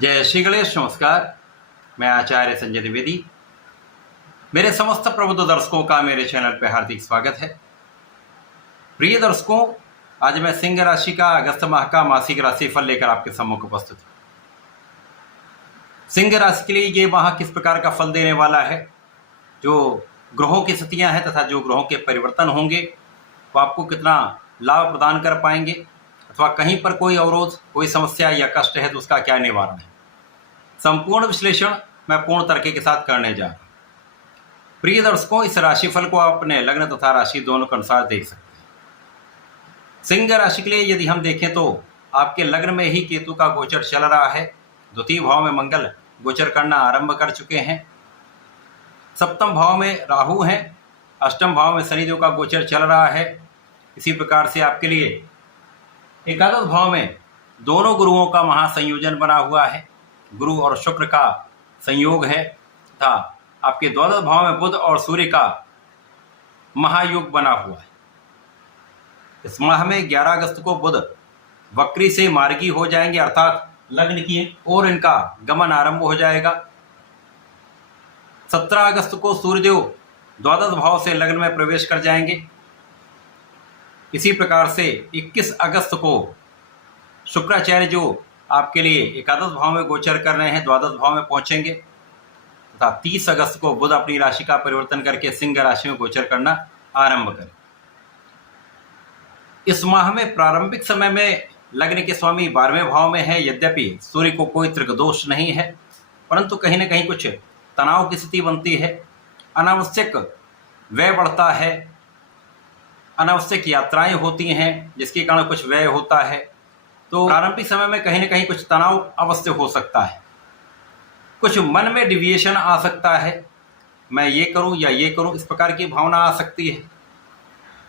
जय श्री गणेश। नमस्कार, मैं आचार्य संजय द्विवेदी। मेरे समस्त प्रबुद्ध दर्शकों का मेरे चैनल पर हार्दिक स्वागत है। प्रिय दर्शकों, आज मैं सिंह राशि का अगस्त माह का मासिक राशिफल लेकर आपके सम्मुख उपस्थित हूँ। सिंह राशि के लिए ये माह किस प्रकार का फल देने वाला है, जो ग्रहों की स्थितियां हैं तथा जो ग्रहों के परिवर्तन होंगे वो आपको कितना लाभ प्रदान कर पाएंगे, अथवा कहीं पर कोई अवरोध, कोई समस्या या कष्ट है तो उसका क्या निवारण है, संपूर्ण विश्लेषण मैं पूर्ण तरीके के साथ करने जा रहा हूं। प्रिय दर्शकों, इस राशिफल को आप अपने लग्न तथा राशि दोनों के अनुसार देख सकते हैं। सिंह राशि के लिए यदि हम देखें तो आपके लग्न में ही केतु का गोचर चल रहा है। द्वितीय भाव में मंगल गोचर करना आरंभ कर चुके हैं। सप्तम भाव में राहु हैं। अष्टम भाव में शनिदेव का गोचर चल रहा है। इसी प्रकार से आपके लिए एकादश भाव में दोनों गुरुओं का महासंयोजन बना हुआ है। गुरु और शुक्र का संयोग है तथा आपके द्वादश भाव में बुध और सूर्य का महायोग बना हुआ है। इस माह में 11 अगस्त को बुध वक्री से मार्गी हो जाएंगे, अर्थात लग्न की ओर इनका गमन आरंभ हो जाएगा। 17 अगस्त को सूर्यदेव द्वादश भाव से लग्न में प्रवेश कर जाएंगे। इसी प्रकार से 21 अगस्त को शुक्राचार्य जो आपके लिए एकादश भाव में गोचर कर रहे हैं, द्वादश भाव में पहुंचेंगे तथा 30 अगस्त को बुध अपनी राशि का परिवर्तन करके सिंह राशि में गोचर करना आरंभ करें। इस माह में प्रारंभिक समय में लग्न के स्वामी 12वें भाव में है। यद्यपि सूर्य को कोई त्रिगदोष नहीं है, परंतु कहीं ना कहीं कुछ तनाव की स्थिति बनती है। अनावश्यक व्यय बढ़ता है, अनावश्यक यात्राएं होती हैं जिसके कारण कुछ व्यय होता है। तो प्रारंभिक समय में कहीं ना कहीं कुछ तनाव अवश्य हो सकता है। कुछ मन में डिविएशन आ सकता है, मैं ये करूं या ये करूं, इस प्रकार की भावना आ सकती है।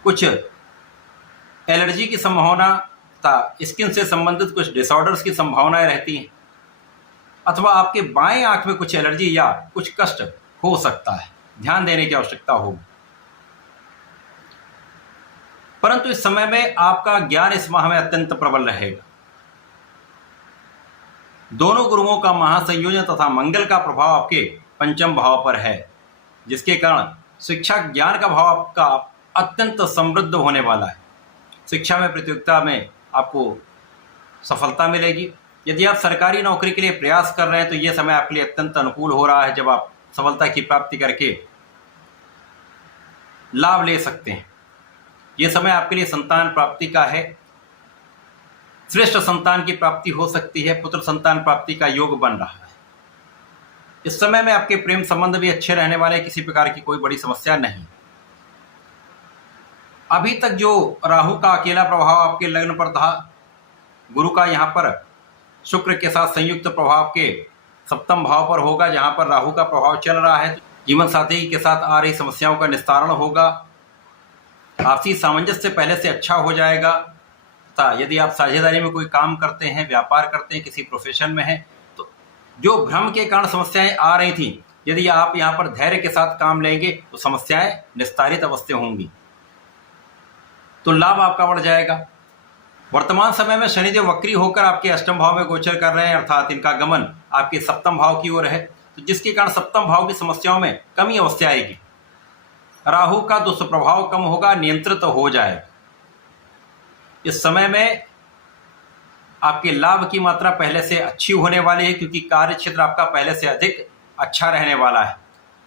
कुछ एलर्जी की संभावना तथा स्किन से संबंधित कुछ डिसऑर्डर्स की संभावनाएं रहती हैं, अथवा आपके बाएं आंख में कुछ एलर्जी या कुछ कष्ट हो सकता है। ध्यान देने की आवश्यकता होगी। परंतु इस समय में आपका ज्ञान इस माह में अत्यंत प्रबल रहेगा। दोनों गुरुओं का महासंयोजन तथा मंगल का प्रभाव आपके पंचम भाव पर है, जिसके कारण शिक्षा ज्ञान का भाव आपका अत्यंत समृद्ध होने वाला है। शिक्षा में प्रतियोगिता में आपको सफलता मिलेगी। यदि आप सरकारी नौकरी के लिए प्रयास कर रहे हैं तो यह समय आपके लिए अत्यंत अनुकूल हो रहा है, जब आप सफलता की प्राप्ति करके लाभ ले सकते हैं। यह समय आपके लिए संतान प्राप्ति का है। श्रेष्ठ संतान की प्राप्ति हो सकती है। पुत्र संतान प्राप्ति का योग बन रहा है। इस समय में आपके प्रेम संबंध भी अच्छे रहने वाले, किसी प्रकार की कोई बड़ी समस्या नहीं। अभी तक जो राहु का अकेला प्रभाव आपके लग्न पर था, गुरु का यहाँ पर शुक्र के साथ संयुक्त प्रभाव के सप्तम भाव पर होगा, जहाँ पर राहु का प्रभाव चल रहा है। तो जीवन साथी के साथ आ रही समस्याओं का निस्तारण होगा। आपसी सामंजस्य पहले से अच्छा हो जाएगा तथा यदि आप साझेदारी में कोई काम करते हैं, व्यापार करते हैं, किसी प्रोफेशन में हैं, तो जो भ्रम के कारण समस्याएं आ रही थी, यदि आप यहाँ पर धैर्य के साथ काम लेंगे तो समस्याएं निस्तारित अवश्य होंगी, तो लाभ आपका बढ़ जाएगा। वर्तमान समय में शनिदेव वक्री होकर आपके अष्टम भाव में गोचर कर रहे हैं, अर्थात इनका गमन आपके सप्तम भाव की ओर है, तो जिसके कारण सप्तम भाव की समस्याओं में कमी अवश्य आएगी। राहु का दुष्प्रभाव कम होगा, नियंत्रित हो जाएगा। इस समय में आपके लाभ की मात्रा पहले से अच्छी होने वाली है, क्योंकि कार्य क्षेत्र आपका पहले से अधिक अच्छा रहने वाला है।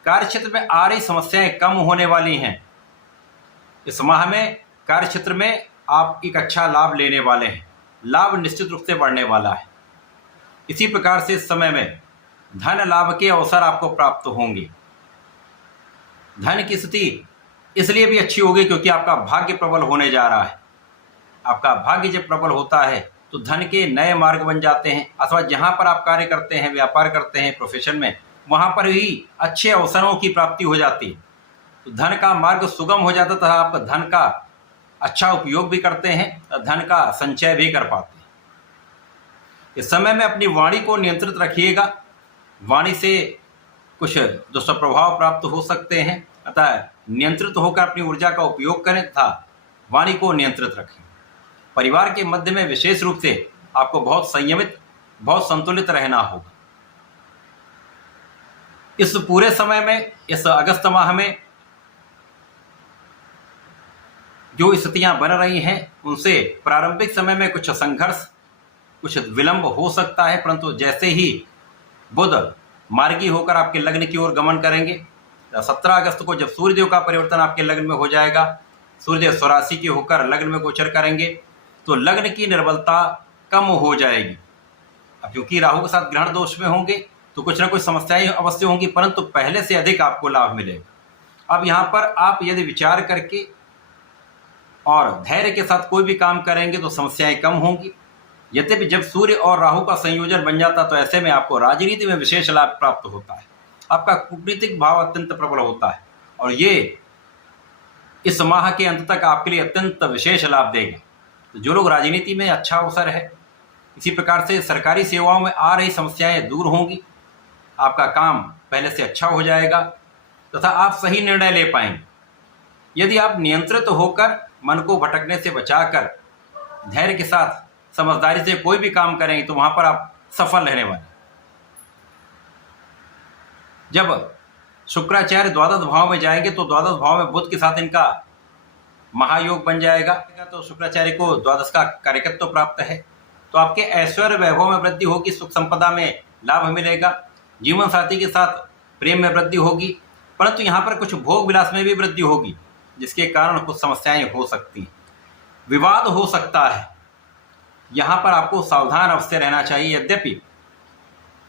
कार्य क्षेत्र में आ रही समस्याएं कम होने वाली हैं। इस माह में कार्य क्षेत्र में आप एक अच्छा लाभ लेने वाले हैं। लाभ निश्चित रूप से बढ़ने वाला है। इसी प्रकार से इस समय में धन लाभ के अवसर आपको प्राप्त होंगे। धन की स्थिति इसलिए भी अच्छी होगी क्योंकि आपका भाग्य प्रबल होने जा रहा है। आपका भाग्य जब प्रबल होता है तो धन के नए मार्ग बन जाते हैं, अथवा जहां पर आप कार्य करते हैं, व्यापार करते हैं, प्रोफेशन में, वहां पर भी अच्छे अवसरों की प्राप्ति हो जाती है। तो धन का मार्ग सुगम हो जाता है तथा आप धन का अच्छा उपयोग भी करते हैं, धन का संचय भी कर पाते हैं। इस समय में अपनी वाणी को नियंत्रित रखिएगा। वाणी से कुछ दुष्प्रभाव प्राप्त हो सकते हैं, अतः नियंत्रित होकर अपनी ऊर्जा का उपयोग करें तथा वाणी को नियंत्रित रखें। परिवार के मध्य में विशेष रूप से आपको बहुत संयमित बहुत संतुलित रहना होगा। इस पूरे समय में, इस अगस्त माह में जो स्थितियां बन रही हैं उनसे प्रारंभिक समय में कुछ संघर्ष, कुछ विलंब हो सकता है, परंतु जैसे ही बुध मार्गी होकर आपके लग्न की ओर गमन करेंगे, 17 अगस्त को जब सूर्यदेव का परिवर्तन आपके लग्न में हो जाएगा, सूर्यदेव स्वराशि के होकर लग्न में गोचर करेंगे, तो लग्न की निर्बलता कम हो जाएगी। अब क्योंकि राहु के साथ ग्रहण दोष में होंगे तो कुछ ना कुछ समस्याएं अवश्य होंगी, परंतु पहले से अधिक आपको लाभ मिलेगा। अब यहाँ पर आप यदि विचार करके और धैर्य के साथ कोई भी काम करेंगे तो समस्याएं कम होंगी। यद्यपि जब सूर्य और राहु का संयोजन बन जाता तो ऐसे में आपको राजनीति में विशेष लाभ प्राप्त होता है, आपका कूटनीतिक भाव अत्यंत प्रबल होता है और ये इस माह के अंत तक आपके लिए अत्यंत विशेष लाभ देगा। तो जो लोग राजनीति में, अच्छा अवसर है। इसी प्रकार से सरकारी सेवाओं में आ रही समस्याएं दूर होंगी, आपका काम पहले से अच्छा हो जाएगा तथा आप सही निर्णय ले पाएंगे। यदि आप नियंत्रित होकर मन को भटकने से बचाकर धैर्य के साथ समझदारी से कोई भी काम करेंगे तो वहां पर आप सफल रहने वाले। जब शुक्राचार्य द्वादश भाव में जाएंगे तो द्वादश भाव में बुध के साथ इनका महायोग बन जाएगा, तो शुक्राचार्य को द्वादश का कार्यकत्व प्राप्त है। तो आपके ऐश्वर्य वैभव में वृद्धि होगी, सुख संपदा में लाभ मिलेगा, जीवन साथी के साथ प्रेम में वृद्धि होगी, परंतु यहाँ पर कुछ भोग विलास में भी वृद्धि होगी, जिसके कारण कुछ समस्याएं हो सकती हैं, विवाद हो सकता है। यहाँ पर आपको सावधान अवश्य रहना चाहिए। यद्यपि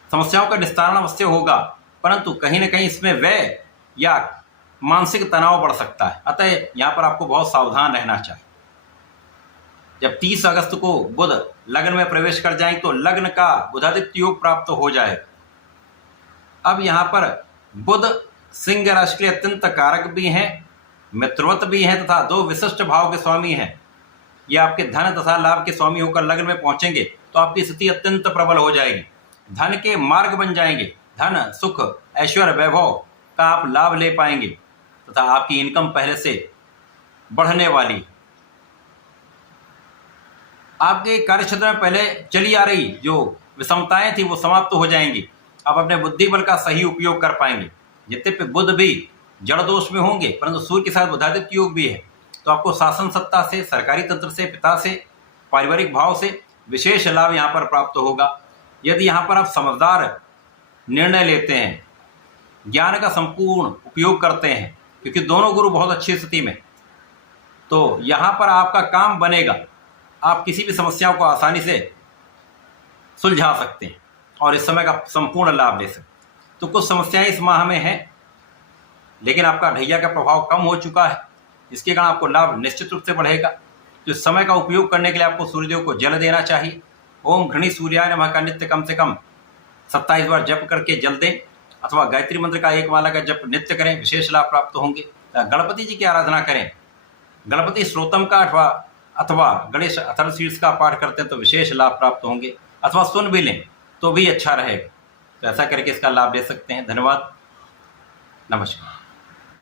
समस्याओं का निस्तारण अवश्य होगा, परंतु कहीं न कहीं इसमें व्यय या मानसिक तनाव बढ़ सकता है, अतः यहाँ पर आपको बहुत सावधान रहना चाहिए। जब 30 अगस्त को बुध लग्न में प्रवेश कर जाएंगे तो लग्न का बुधादित्य योग प्राप्त हो जाएगा। अब यहाँ पर बुध सिंह राशि के अत्यंत कारक भी हैं, मित्रवत भी हैं तथा 2 विशिष्ट भाव के स्वामी हैं। ये आपके धन तथा लाभ के स्वामी होकर लग्न में पहुंचेंगे तो आपकी स्थिति अत्यंत प्रबल हो जाएगी, धन के मार्ग बन जाएंगे, धन सुख ऐश्वर्य वैभव का आप लाभ ले पाएंगे तथा आपकी इनकम पहले से बढ़ने वाली। आपके कार्यक्षेत्र में पहले चली आ रही जो विषमताएं थी वो समाप्त हो जाएंगी, आप अपने बुद्धि बल का सही उपयोग कर पाएंगे। यद्यपि बुध भी जड़ दोष में होंगे, परंतु सूर्य के साथ बुधादित्य योग भी है, तो आपको शासन सत्ता से, सरकारी तंत्र से, पिता से, पारिवारिक भाव से विशेष लाभ यहाँ पर प्राप्त होगा। यदि यहाँ पर आप समझदार निर्णय लेते हैं, ज्ञान का संपूर्ण उपयोग करते हैं, क्योंकि दोनों गुरु बहुत अच्छी स्थिति में, तो यहाँ पर आपका काम बनेगा, आप किसी भी समस्याओं को आसानी से सुलझा सकते हैं और इस समय का संपूर्ण लाभ ले सकते हैं। तो कुछ समस्याएं इस माह में हैं, लेकिन आपका ढैया का प्रभाव कम हो चुका है, जिसके कारण आपको लाभ निश्चित रूप से बढ़ेगा। तो इस समय का उपयोग करने के लिए आपको सूर्यदेव को जल देना चाहिए। ओम घृणी सूर्याय नमः का नित्य कम से कम 27 बार जप करके जल दें, अथवा गायत्री मंत्र का 1 माला का जप नित्य करें, विशेष लाभ प्राप्त होंगे। गणपति जी की आराधना करें, गणपति श्रोतम का अथवा गणेश अथर्वशीर्ष का पाठ करते हैं तो विशेष लाभ प्राप्त होंगे, अथवा सुन भी लें तो भी अच्छा रहेगा। तो ऐसा करके इसका लाभ ले सकते हैं। धन्यवाद, नमस्कार।